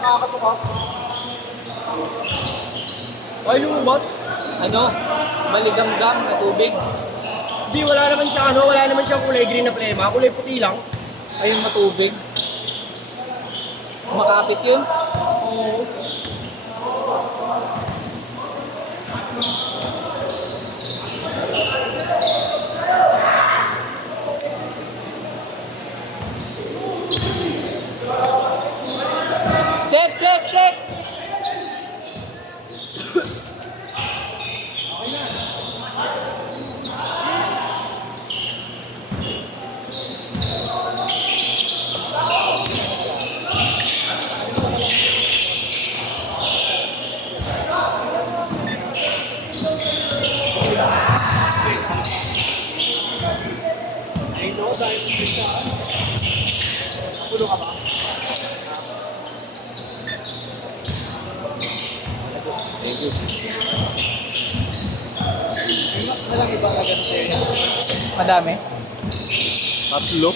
nakakasukat. Ay, lumabas. Ano? Maligamgam na tubig. Hindi, wala naman siya, wala naman siyang kulay green na plema. Kulay puti lang. Ayun matubig. Makapit yun. Oo. Set! Pulo ka ba? Thank you. Walang ibang agad sa'yo. Madami? Tatlo.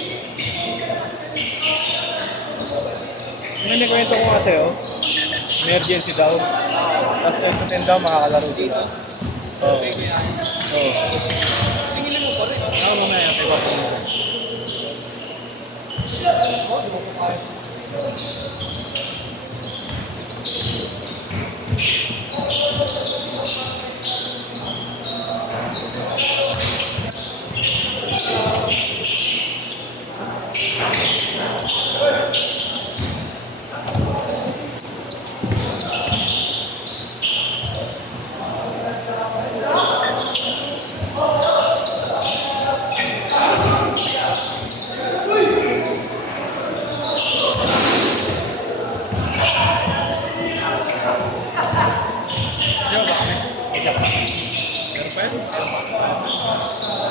May kwento ko nga sa'yo. Emergency daw. Tapos entertain daw makakalaro dito. Oo. Oo. Singilin mo pa rin. Mamaya. Kaya pa mo.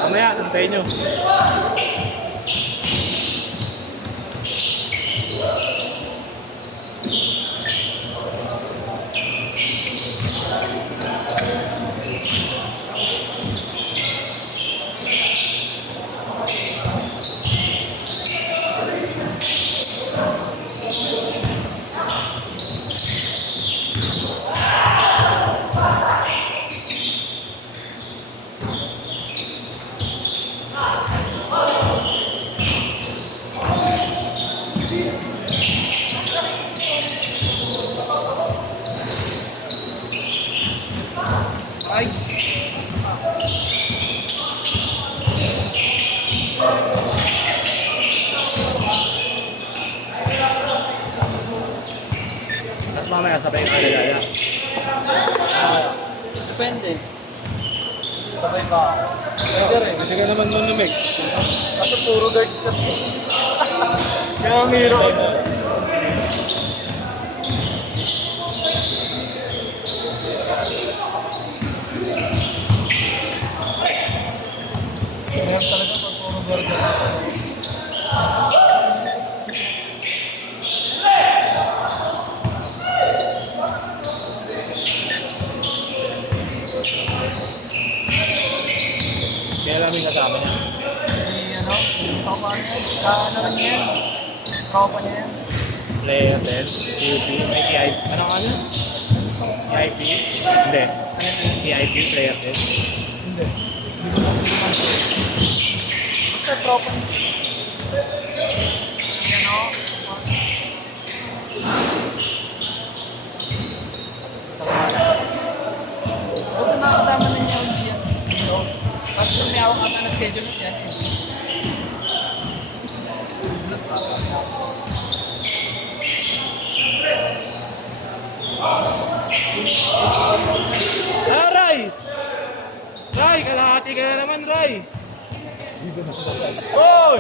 Mamaya, antayin nyo. Ay! Tapos mamaya sabay yung kaligaya. Depende. Sabay ka. Hindi ka naman mag-mix. Kasi puro guards kasi. Kaya ang hero. Kaya talaga pag puro burger. Kaya lang yung kasama niya. Tropa niya yan. Tropa niya yan. Player test, PUP, may TIP. Ano ka na? TIP? Hindi. TIP, player test. Hindi. Basta tropa niya. Yan o. Basta nakasama na niya hindi yan. Basta may awak ata na schedule na yan eh. Ray! Ray, kalahati ka na naman, Ray! Oy!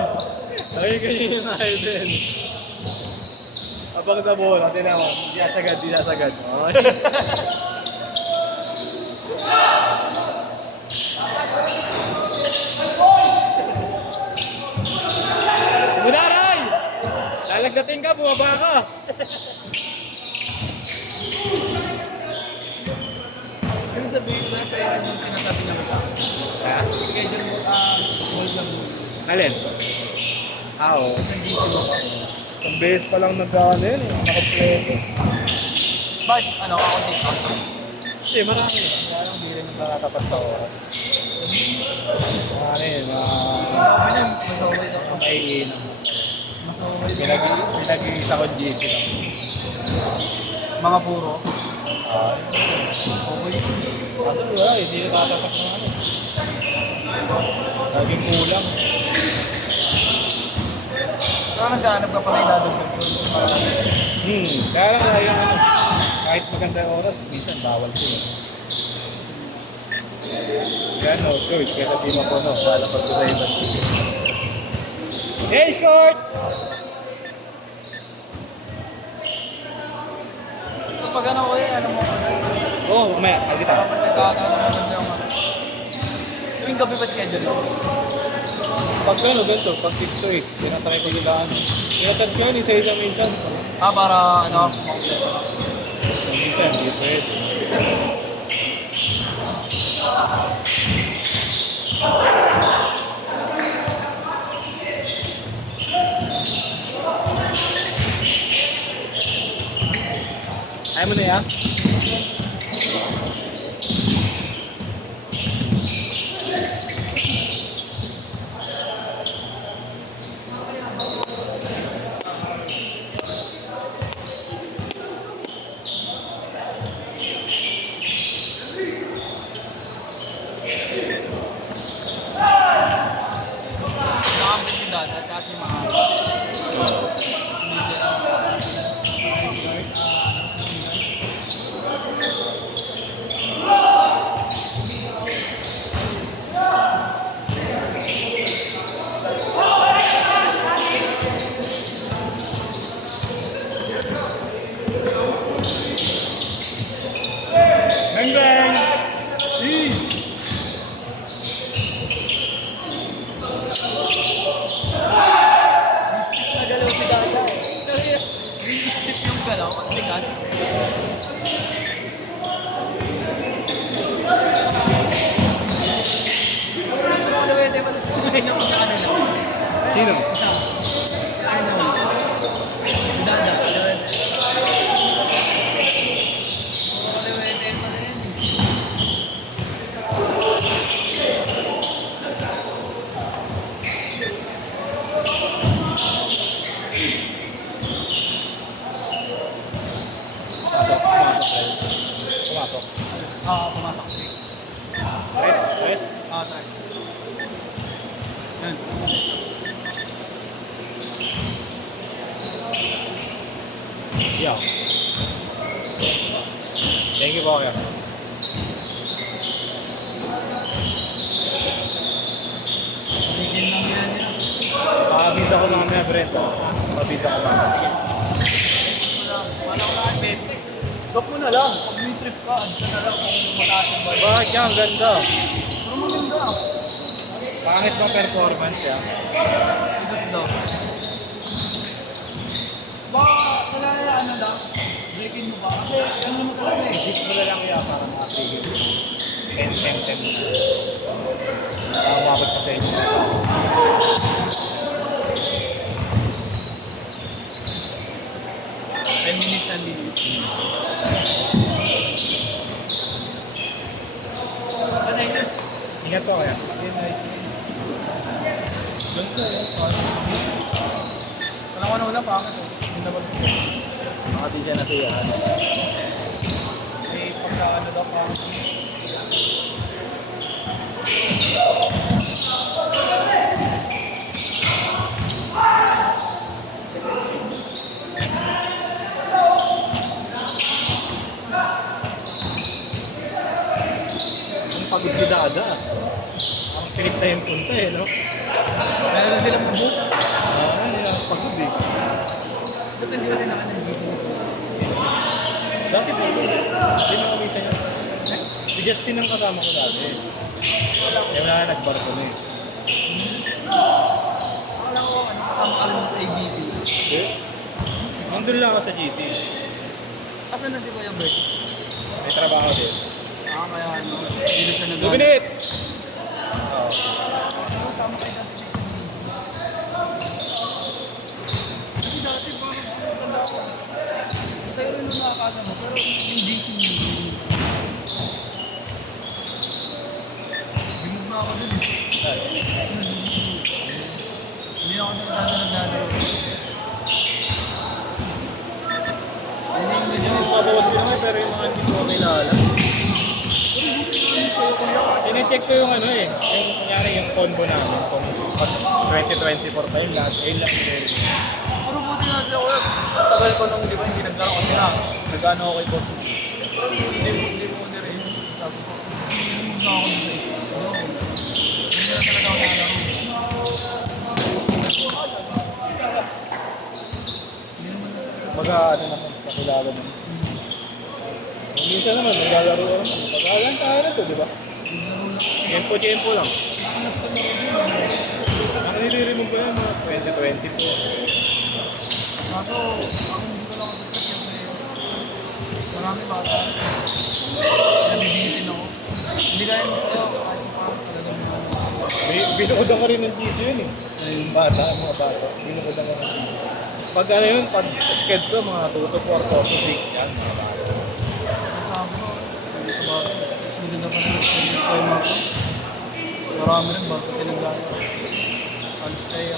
Ay, ganyan na din. Abang sa bola, tinawa. Di asagad. Oy. Muna, Ray! Lalagdating ka, bumaba ka! Yung sabihin na sa yung sinasabi namin ka. Ha? Schedule mo, small lang mo. Alin? Oo. Nag-isip ako. Isang beses pa lang nagkano yun, nakampleto. Bakit? Ano ako dito? Hindi, marami. Kaya lang hindi rin nakatapat sa oras. Ano yun, Mas okay daw. maiinom. Mas okay. Pinag-iisa ko GC lang. Mga puro. Okay. Kaso wala, hindi nakatapat na ano. Laging kulang. Kaya nagkahanap ka pa rin dadagdag ko. Kaya lang yung ano, kahit maganda yung oras, minsan bawal ko yun. Kaya no choice, kaya di mo ko no, lalapag ko sa iba. Hey, Scott! Kapag ano ko eh, alam mo, Oh, mamaya, kita. kapag nagkakaroon ng yung ano. Tuwing gabi ba schedule mo? Pag ano, ganito, pag 6 to 8, tinatry ko nila ano. Tinatry ko yun, isa-isa minsan. Para ano, makumpleto. Minsan, hindi pwede. Ayaw mo na yan? Nakambit si dad at kasi mahal. Bang bang! Stick na galaw si dada. Stick yung galaw, ang tigas. Pwede ba ito sa kanila? Sino? Ano? Dada. Pwede pa rin. Pumasok. Pumasok. Press, press. Try. Yan. Yeah. Thank you po, kuya. Bigyan lang yan. Pakabita ko lang kami, Brent. Pakabita ko lang. Wala ko na, babe. Stop mo na lang. Pag may trip ka, add ka na lang kung mataas yung budget. Bakit yan? Ang ganda. Pero maganda. Pangit ng performance yan. Ito daw. Baka wala na ano lang. Breakin mo ba? Kasi ano naman talaga eh. Isip mo na lang kaya para makapigil. 10. Nakakabot pa sa inyo. 10 minutes and minutes. Ano yun? Ingat po kaya. Ganito eh. Parang ano wala pa ako. Hindi na ba? Makati siya na siya. May pagka ano daw pa. Ang pagod si Dada. Ang pilit na yung punta eh, no? Meron na silang boot. Hindi ang pagod eh. Ba't hindi rin naman ng gising ito? Dati po, hindi na kami sa inyo. Si Justin ang kasama ko dati. Eh wala na, nagbarko na eh. Akala ko ano, kasama ka lang sa ABT. Eh? Nandun lang ako sa GC. Asan na si Kuya Bert? May trabaho din. Kaya ano, hindi siya 2 minutes! Kasama kayo dati sa ABT. Kasi dati ako naglalaro. Medyo mabawas din ako pero yung mga hindi ko kilala. Sinecheck ko yung ano eh, yung kunyari yung combo namin, kung 2024 pa yung last, ayun lang din. Pero buti nga siya ko. Tagal ko nung di ba hindi naglaro kasi nga. Nagano ako kay boss. Pero hindi mo na rin. Sabi ko, hindi mo na ako sa isip. Hindi na talaga ako nalaro. Baga ano naman, kakilala naman. Minsan naman, naglalaro ko naman. Pagkalan tayo na to, di ba? Tempo lang. Ang nire-remove ko yan, mga 2024. Kaso, ako hindi ko lang kasi siyempre, marami bata. Kaya bibinitin ako. Hindi kaya nito kahit parang talaga Binukudan ko rin ng GC yun eh. Yung bata, mga bata. Binukudan ko ng GC. Pag ano yun, pag sked ko, mga 2 to 4 to 6 yan, mga bata. sabi ko, hindi ko ba, mas maganda pa rin sa tema ko. Marami rin ba sa tinaglayo. Alis kayo.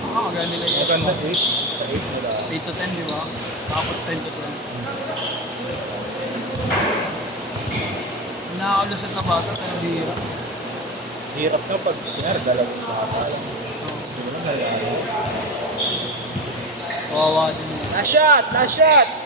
Kagaya nila yung Maganda 8, sa 8 nila. 8 to 10, di ba? Tapos 10 to 20. Nakakalusot na bata, pero bihira. Hirap na pag sinari, dalawang bata lang. Kawawa din yun. Na shot!